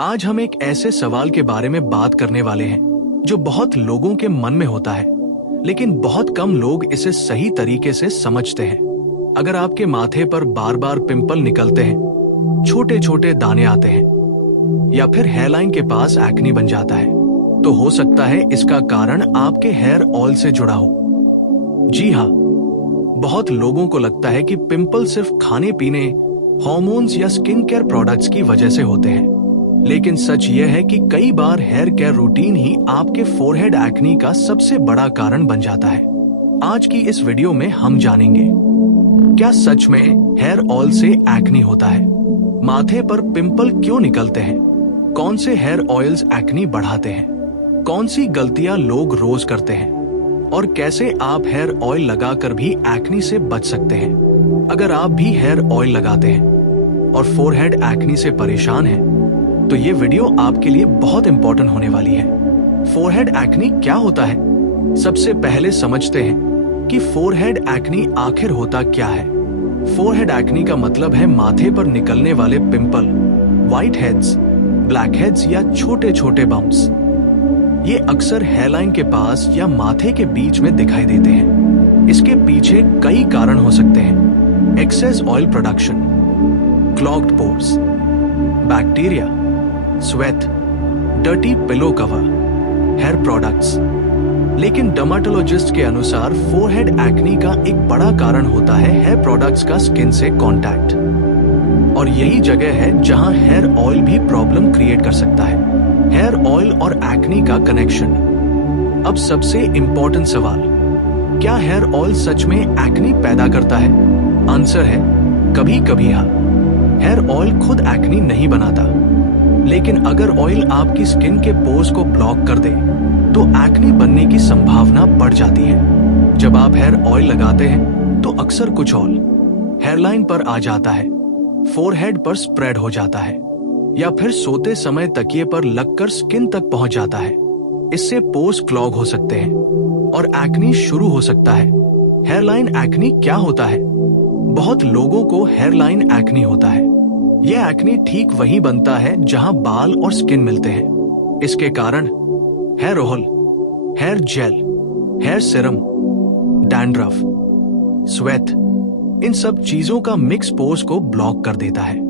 आज हम एक ऐसे सवाल के बारे में बात करने वाले हैं जो बहुत लोगों के मन में होता है, लेकिन बहुत कम लोग इसे सही तरीके से समझते हैं। अगर आपके माथे पर बार बार पिंपल निकलते हैं, छोटे छोटे दाने आते हैं या फिर हेयरलाइन के पास एक्ने बन जाता है, तो हो सकता है इसका कारण आपके हेयर ऑयल से जुड़ा हो। जी हाँ, बहुत लोगों को लगता है कि पिंपल सिर्फ खाने पीने, हॉर्मोन्स या स्किन केयर प्रोडक्ट्स की वजह से होते हैं, लेकिन सच यह है कि कई बार हेयर केयर रूटीन ही आपके फोरहेड एक्ने का सबसे बड़ा कारण बन जाता है। आज की इस वीडियो में हम जानेंगे, क्या सच में हेयर ऑयल से एक्ने होता है? माथे पर पिंपल क्यों निकलते हैं? कौन से हेयर ऑयल्स एक्ने बढ़ाते हैं? कौन सी गलतियां लोग रोज करते हैं? और कैसे आप हेयर ऑयल लगाकर भी एक्ने से बच सकते हैं? अगर आप भी हेयर ऑयल लगाते हैं और फोरहेड एक्ने से परेशान हैं, तो ये वीडियो आपके लिए बहुत इंपॉर्टेंट होने वाली है। फोरहेड एक्ने क्या होता है? सबसे पहले समझते हैं कि फोरहेड एक्ने आखिर होता क्या है। फोरहेड एक्ने का मतलब है माथे पर निकलने वाले pimple, white heads, black heads या छोटे छोटे बम्प्स। ये अक्सर हेयरलाइन के पास या माथे के बीच में दिखाई देते हैं। इसके पीछे कई कारण हो सकते हैं: excess oil production, clogged pores, bacteria, sweat, dirty pillow cover, hair products. लेकिन डर्मेटोलॉजिस्ट के अनुसार फोरहेड एक्ने का एक बड़ा कारण होता है हेयर प्रोडक्ट्स का स्किन से कांटेक्ट, और यही जगह है जहां हेयर ऑयल भी प्रॉब्लम क्रिएट कर सकता है। हेयर ऑयल और एक्ने का कनेक्शन। अब सबसे इंपॉर्टेंट सवाल, क्या हेयर ऑयल सच में एक्ने पैदा करता है? आंसर है कभी कभी हाँ। हेयर ऑयल खुद एक्ने नहीं बनाता, लेकिन अगर ऑयल आपकी स्किन के पोर्स को ब्लॉक कर दे तो एक्ने बनने की संभावना बढ़ जाती है। जब आप हेयर ऑयल लगाते हैं तो अक्सर कुछ ऑयल हेयरलाइन पर आ जाता है, फोरहेड पर स्प्रेड हो जाता है, या फिर सोते समय तकिए पर लगकर स्किन तक पहुंच जाता है। इससे पोर्स क्लॉग हो सकते हैं और एक्ने शुरू हो सकता है। हेयरलाइन एक्ने क्या होता है? बहुत लोगों को हेयरलाइन एक्ने होता है। यह एक्ने ठीक वहीं बनता है जहां बाल और स्किन मिलते हैं। इसके कारण hair oil, hair gel, hair serum, dandruff, sweat, इन सब चीजों का मिक्स पोर्स को ब्लॉक कर देता है।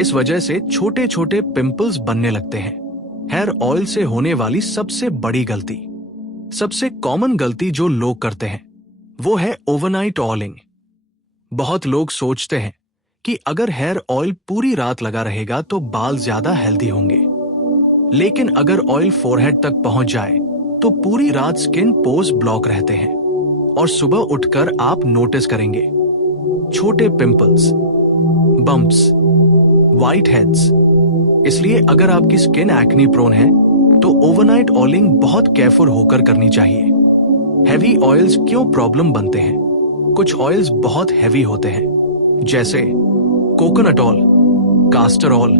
इस वजह से छोटे छोटे पिंपल्स बनने लगते हैं। हेयर ऑयल से होने वाली सबसे बड़ी गलती, सबसे कॉमन गलती जो लोग करते हैं, वो है ओवरनाइट ऑयलिंग। बहुत लोग सोचते हैं कि अगर हेयर ऑयल पूरी रात लगा रहेगा तो बाल ज्यादा हेल्दी होंगे, लेकिन अगर ऑयल फोरहेड तक पहुंच जाए तो पूरी रात स्किन पोर्स ब्लॉक रहते हैं और सुबह उठकर आप नोटिस करेंगे छोटे पिंपल्स, बम्प्स, व्हाइट हेड्स। इसलिए अगर आपकी स्किन एक्ने प्रोन है तो ओवरनाइट ऑयलिंग बहुत केयरफुल होकर करनी चाहिए। हेवी ऑयल्स क्यों प्रॉब्लम बनते हैं? कुछ ऑयल्स बहुत हेवी होते हैं, जैसे coconut oil, caster oil,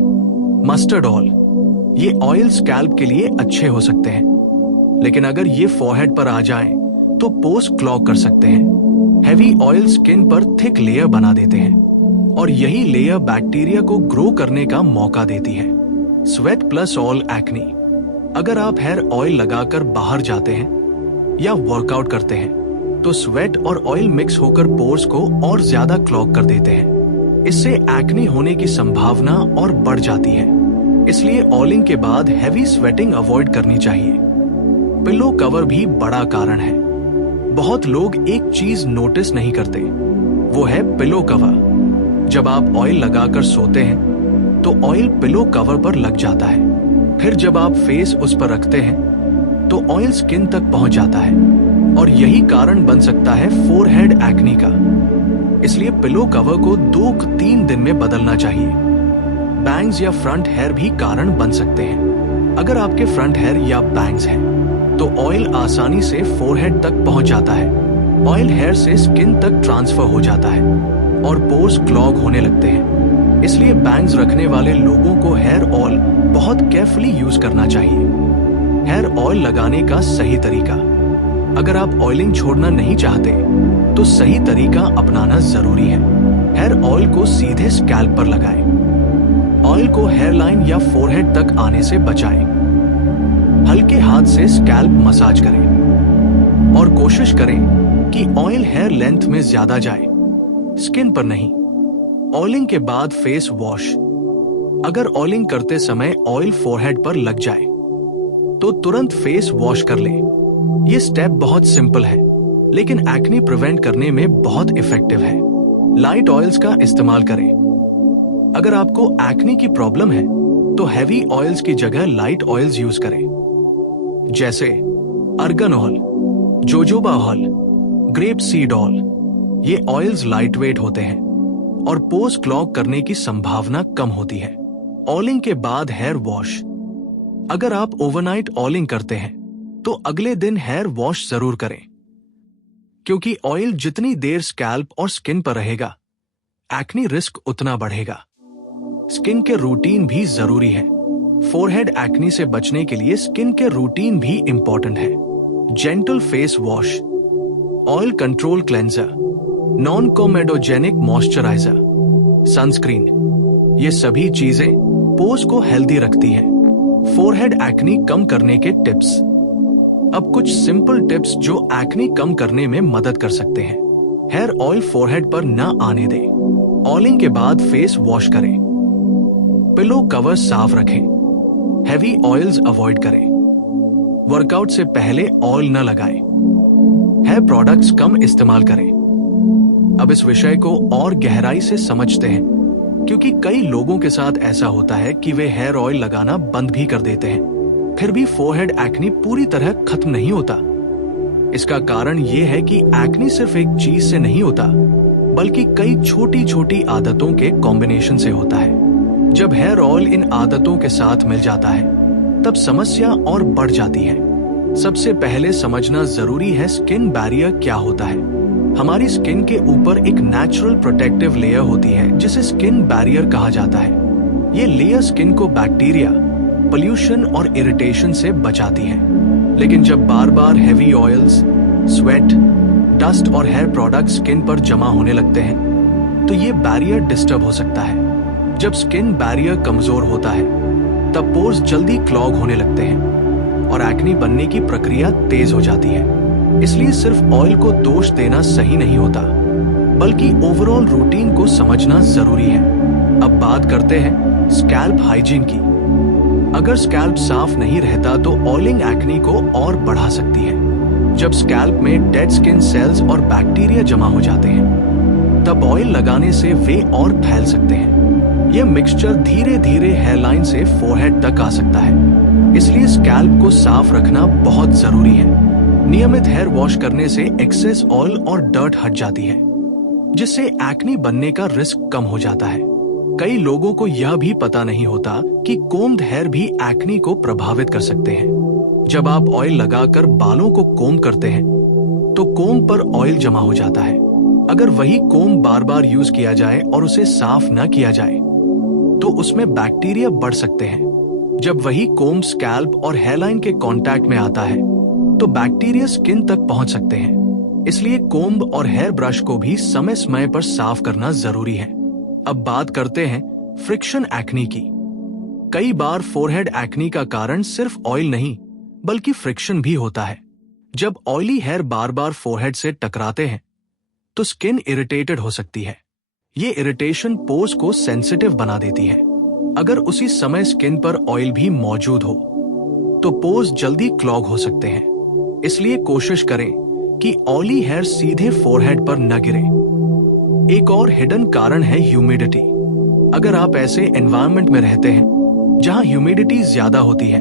mustard oil. ये ऑयल स्कैल्प के लिए अच्छे हो सकते हैं, लेकिन अगर ये फोरहेड पर आ जाएं तो पोर्स क्लॉग कर सकते हैं। हेवी ऑयल स्किन पर थिक लेयर बना देते हैं और यही लेयर बैक्टीरिया को ग्रो करने का मौका देती है। Sweat plus oil acne. अगर आप हेयर ऑयल लगाकर बाहर जाते हैं या वर्कआउट करते हैं तो स्वेट और ऑयल मिक्स होकर पोर्स को और ज्यादा क्लॉग कर देते हैं। इससे एक्ने होने की संभावना और बढ़ जाती है। इसलिए ऑयलिंग के बाद हेवी स्वेटिंग अवॉइड करनी चाहिए। पिलो कवर भी बड़ा कारण है। बहुत लोग एक चीज नोटिस नहीं करते, वो है पिलो कवर। जब आप ऑयल लगाकर सोते हैं तो ऑयल पिलो कवर पर लग जाता है। फिर जब आप फेस उस पर रखते हैं तो ऑयल स्किन तक पहुंच जाता है, और यही कारण बन सकता है फोरहेड एक्ने का। इसलिए पिलो कवर को 2-3 दिन में बदलना चाहिए। बैंग्स या फ्रंट हेयर भी कारण बन सकते हैं। अगर आपके फ्रंट हेयर या बैंग्स हैं तो ऑयल आसानी से फोरहेड तक पहुंच जाता है। ऑयल हेयर से स्किन तक ट्रांसफर हो जाता है और पोर्स क्लॉग होने लगते हैं। इसलिए बैंग्स रखने वाले लोगों को हेयर ऑयल बहुत केयरफुली यूज करना चाहिए। हेयर ऑयल लगाने का सही तरीका। अगर आप ऑयलिंग छोड़ना नहीं चाहते तो सही तरीका अपनाना जरूरी है। हेयर ऑयल को सीधे स्कैल्प पर लगाएं। ऑयल को हेयरलाइन या फोरहेड तक आने से बचाएं। हल्के हाथ से स्कैल्प मसाज करें और कोशिश करें कि ऑयल हेयर लेंथ में ज्यादा जाए, स्किन पर नहीं। ऑयलिंग के बाद फेस वॉश। अगर ऑयलिंग करते समय ऑयल फोरहेड पर लग जाए तो तुरंत फेस वॉश कर लें। ये स्टेप बहुत सिंपल है लेकिन एक्ने प्रिवेंट करने में बहुत इफेक्टिव है। लाइट ऑयल्स का इस्तेमाल करें। अगर आपको एक्ने की प्रॉब्लम है तो हैवी ऑयल्स की जगह लाइट ऑयल्स यूज करें, जैसे organ oil, jojoba oil, grape seed oil. ये ऑयल्स लाइट वेट होते हैं और पोर्स क्लॉग करने की संभावना कम होती है। ऑयलिंग के बाद हेयर वॉश। अगर आप ओवरनाइट ऑयलिंग करते हैं तो अगले दिन हेयर वॉश जरूर करें, क्योंकि ऑयल जितनी देर स्कैल्प और स्किन पर रहेगा, एक्ने रिस्क उतना बढ़ेगा। स्किन के रूटीन भी जरूरी है। फोरहेड एक्ने से बचने के लिए स्किन के रूटीन भी इंपॉर्टेंट है। Gentle face wash, oil control cleanser, non comedogenic moisturiser, sunscreen, ये सभी चीजें पोर्स को हेल्दी रखती है। फोरहेड एक्ने कम करने के टिप्स। अब कुछ सिंपल टिप्स जो एक्ने कम करने में मदद कर सकते हैं। हेयर ऑयल फोरहेड पर न आने दें। ऑयलिंग के बाद फेस वॉश करें। पिलो कवर साफ रखें। हैवी ऑयल्स अवॉइड करें। वर्कआउट से पहले ऑयल न लगाएं। हेयर प्रोडक्ट्स कम इस्तेमाल करें। अब इस विषय को और गहराई से समझते हैं, क्योंकि कई लोगों के साथ ऐसा होता है कि वे हेयर ऑयल लगाना बंद भी कर देते हैं, फिर भी फोरहेड एक्ने पूरी तरह खत्म नहीं होता। इसका कारण ये है कि एक्ने सिर्फ एक चीज से नहीं होता, बल्कि कई छोटी छोटी आदतों के कॉम्बिनेशन से होता है। जब हेयर ऑयल इन आदतों के साथ मिल जाता है, तब समस्या और बढ़ जाती है। सबसे पहले समझना जरूरी है स्किन बैरियर क्या होता है। हमारी स्किन के ऊपर एक नेचुरल प्रोटेक्टिव लेयर होती है जिसे स्किन बैरियर कहा जाता है। ये लेयर स्किन को बैक्टीरिया, पोल्यूशन और इरिटेशन से बचाती है। लेकिन जब बार बार हैवी ऑयल्स, स्वेट, डस्ट और हेयर प्रोडक्ट स्किन पर जमा होने लगते हैं, तो ये बैरियर डिस्टर्ब हो सकता है। जब स्किन बैरियर कमजोर होता है, तब पोर्स जल्दी क्लॉग होने लगते हैं और एक्ने बनने की प्रक्रिया तेज हो जाती है। इसलिए सिर्फ ऑयल को दोष देना सही नहीं होता, बल्कि ओवरऑल रूटीन को समझना जरूरी है। अब बात करते हैं स्कैल्प हाइजीन की। अगर स्कैल्प साफ नहीं रहता तो ऑयलिंग एक्ने को और बढ़ा सकती है। जब स्कैल्प में डेड स्किन सेल्स और बैक्टीरिया जमा हो जाते हैं, तब ऑयल लगाने से वे और फैल सकते हैं। यह मिक्सचर धीरे धीरे हेयरलाइन से फोरहेड तक आ सकता है। इसलिए स्कैल्प को साफ रखना बहुत जरूरी है। नियमित हेयर वॉश करने से एक्सेस ऑयल और डर्ट हट जाती है, जिससे एक्ने बनने का रिस्क कम हो जाता है। कई लोगों को यह भी पता नहीं होता कि कोम्ड हेयर भी एक्ने को प्रभावित कर सकते हैं। जब आप ऑयल लगाकर बालों को कोम्ब करते हैं, तो कोम्ब पर ऑयल जमा हो जाता है। अगर वही कोम्ब बार बार यूज किया जाए और उसे साफ न किया जाए, तो उसमें बैक्टीरिया बढ़ सकते हैं। जब वही कोम्ब स्कैल्प और हेयरलाइन के कांटेक्ट में आता है, तो बैक्टीरिया स्किन तक पहुंच सकते हैं। इसलिए कोम्ब और हेयर ब्रश को भी समय समय पर साफ करना जरूरी है। अब बात करते हैं फ्रिक्शन एक्ने की। कई बार फोरहेड एक्ने का कारण सिर्फ ऑयल नहीं, बल्कि फ्रिक्शन भी होता है। जब ऑयली हेयर बार बार फोरहेड से टकराते हैं, तो स्किन इरिटेटेड हो सकती है। ये इरिटेशन पोर्स को सेंसिटिव बना देती है। अगर उसी समय स्किन पर ऑयल भी मौजूद हो, तो पोर्स जल्दी क्लॉग हो सकते हैं। इसलिए कोशिश करें कि ऑयली हेयर सीधे फोरहेड पर न गिरे। एक और हिडन कारण है ह्यूमिडिटी। अगर आप ऐसे एनवायरनमेंट में रहते हैं जहां ह्यूमिडिटी ज्यादा होती है,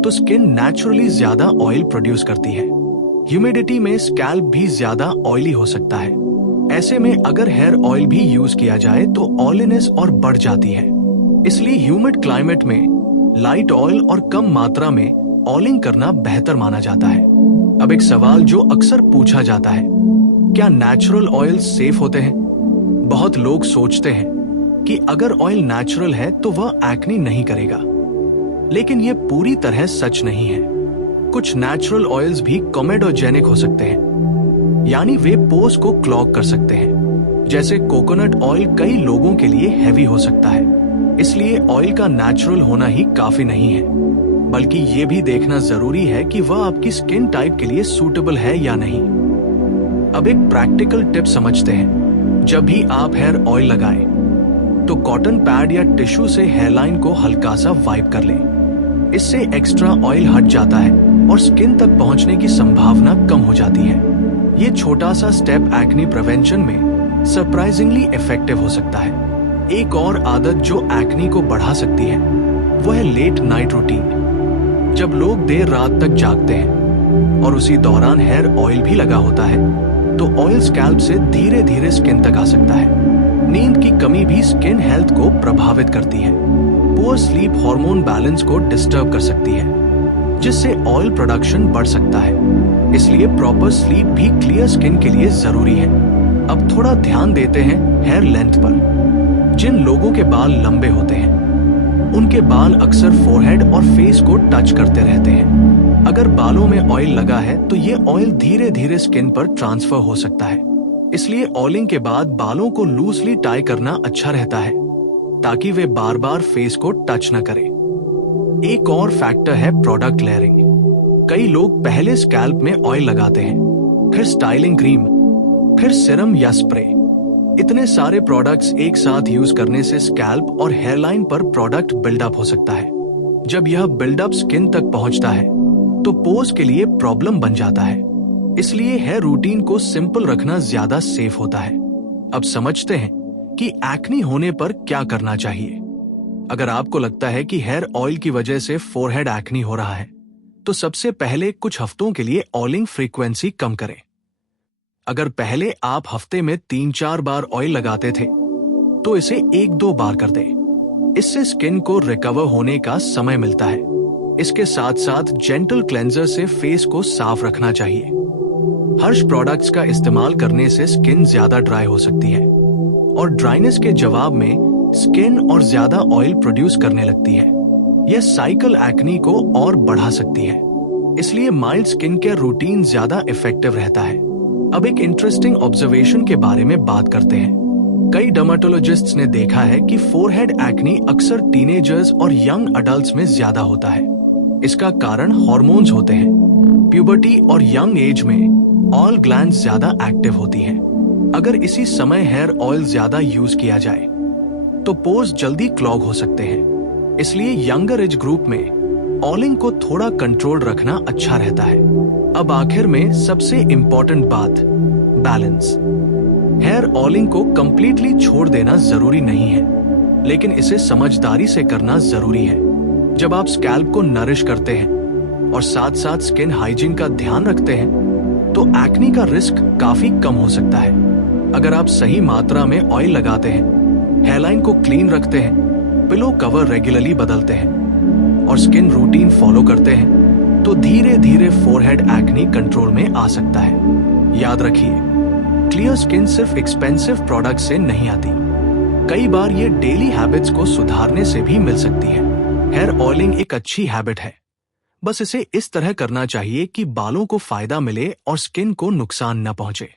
तो स्किन नेचुरली ज्यादा ऑयल प्रोड्यूस करती है। ह्यूमिडिटी में स्कैल्प भी ज्यादा ऑयली हो सकता है। ऐसे में अगर हेयर ऑयल भी यूज किया जाए तो ऑयलीनेस और बढ़ जाती है। इसलिए ह्यूमिड क्लाइमेट में लाइट ऑयल और कम मात्रा में ऑयलिंग करना बेहतर माना जाता है। अब एक सवाल जो अक्सर पूछा जाता है, क्या नेचुरल ऑयल सेफ होते हैं? बहुत लोग सोचते हैं कि अगर ऑयल नेचुरल है तो वह एक्ने नहीं करेगा, लेकिन यह पूरी तरह सच नहीं है। कुछ नेचुरल ऑयल्स भी कोमेडोजेनिक हो सकते हैं, यानी वे पोर्स को क्लॉग कर सकते हैं। जैसे कोकोनट ऑयल कई लोगों के लिए हैवी हो सकता है, इसलिए ऑयल का नेचुरल होना ही काफी नहीं है, बल्कि ये भी देखना जरूरी है कि वह आपकी स्किन टाइप के लिए सूटेबल है या नहीं। अब एक प्रैक्टिकल टिप समझते हैं। जब भी आप हेयर ऑयल लगाएं, तो कॉटन पैड या टिश्यू से हेयरलाइन को हल्का सा वाइप कर लें। इससे एक्स्ट्रा ऑयल हट जाता है और स्किन तक पहुंचने की संभावना कम हो जाती है। ये छोटा सा स्टेप एक्ने प्रिवेंशन में सरप्राइजिंगली इफेक्टिव हो सकता है। एक और आदत जो एक्ने को बढ़ा सकती है वह है लेट नाइट रूटीन। जब लोग देर रात तक जागते हैं और उसी दौरान हेयर ऑयल भी लगा होता है, तो ऑयल स्कैल्प से धीरे धीरे स्किन तक आ सकता है। नींद की कमी भी स्किन हेल्थ को प्रभावित करती है। पुअर स्लीप हार्मोन बैलेंस को डिस्टर्ब कर सकती है, जिससे ऑयल प्रोडक्शन बढ़ सकता है। इसलिए प्रॉपर स्लीप भी क्लियर स्किन के लिए जरूरी है। अब थोड़ा ध्यान देते हैं हेयर लेंथ पर। जिन लोगों के बाल लंबे होते हैं, उनके बाल अक्सर फोरहेड और फेस को टच करते रहते हैं। अगर बालों में ऑयल लगा है, तो ये ऑयल धीरे धीरे स्किन पर ट्रांसफर हो सकता है। इसलिए ऑयलिंग के बाद बालों को लूजली टाई करना अच्छा रहता है, ताकि वे बार बार फेस को टच न करें। एक और फैक्टर है प्रोडक्ट लेयरिंग। कई लोग पहले स्कैल्प में ऑयल लगाते हैं, फिर स्टाइलिंग क्रीम, फिर सीरम या स्प्रे। इतने सारे प्रोडक्ट्स एक साथ यूज करने से स्कैल्प और हेयरलाइन पर प्रोडक्ट बिल्डअप हो सकता है। जब यह बिल्डअप स्किन तक पहुंचता है, तो पोर्स के लिए प्रॉब्लम बन जाता है। इसलिए हेयर रूटीन को सिंपल रखना ज्यादा सेफ होता है। अब समझते हैं कि एक्ने होने पर क्या करना चाहिए। अगर आपको लगता है कि हेयर ऑयल की वजह से फोरहेड एक्ने हो रहा है, तो सबसे पहले कुछ हफ्तों के लिए ऑयलिंग फ्रीक्वेंसी कम करें। अगर पहले आप हफ्ते में 3-4 बार ऑयल लगाते थे, तो इसे 1-2 बार कर दें। इससे स्किन को रिकवर होने का समय मिलता है। इसके साथ साथ जेंटल क्लेंजर से फेस को साफ रखना चाहिए। हर्ष प्रोडक्ट्स का इस्तेमाल करने से स्किन ज्यादा ड्राई हो सकती है और ड्राइनेस के जवाब में स्किन और ज्यादा ऑयल प्रोड्यूस करने लगती है। यह साइकिल एक्ने को और बढ़ा सकती है। इसलिए माइल्ड स्किन केयर रूटीन ज्यादा इफेक्टिव रहता है। अब एक इंटरेस्टिंग ऑब्जर्वेशन के बारे में बात करते हैं। कई डर्मेटोलॉजिस्ट्स ने देखा है कि फोरहेड एक्ने अक्सर टीनेजर्स और यंग अडल्ट्स में ज्यादा होता है। इसका कारण हार्मोन्स होते हैं। प्यूबर्टी और यंग एज में ऑयल ग्लैंड्स ज्यादा एक्टिव होती हैं। अगर इसी समय हेयर ऑयल ज्यादा यूज किया जाए, तो पोर्स जल्दी क्लॉग हो सकते हैं। इसलिए यंगर एज ग्रुप में ऑयलिंग को थोड़ा कंट्रोल रखना अच्छा रहता है। अब आखिर में सबसे इंपॉर्टेंट बात, बैलेंस। हेयर ऑयलिंग को कंप्लीटली छोड़ देना जरूरी नहीं है, लेकिन इसे समझदारी से करना जरूरी है। जब आप स्कैल्प को नरिश करते हैं और साथ साथ स्किन हाइजीन का ध्यान रखते हैं, तो एक्ने का रिस्क काफी कम हो सकता है। अगर आप सही मात्रा में ऑयल लगाते हैं, हेयरलाइन को क्लीन रखते हैं, पिलो कवर रेगुलरली बदलते हैं और स्किन रूटीन फॉलो करते हैं, तो धीरे धीरे फोरहेड एक्ने कंट्रोल में आ सकता है। याद रखिए, क्लियर स्किन सिर्फ एक्सपेंसिव प्रोडक्ट से नहीं आती। कई बार ये डेली हैबिट्स को सुधारने से भी मिल सकती है। हेयर ऑयलिंग एक अच्छी हैबिट है, बस इसे इस तरह करना चाहिए कि बालों को फायदा मिले और स्किन को नुकसान न पहुंचे।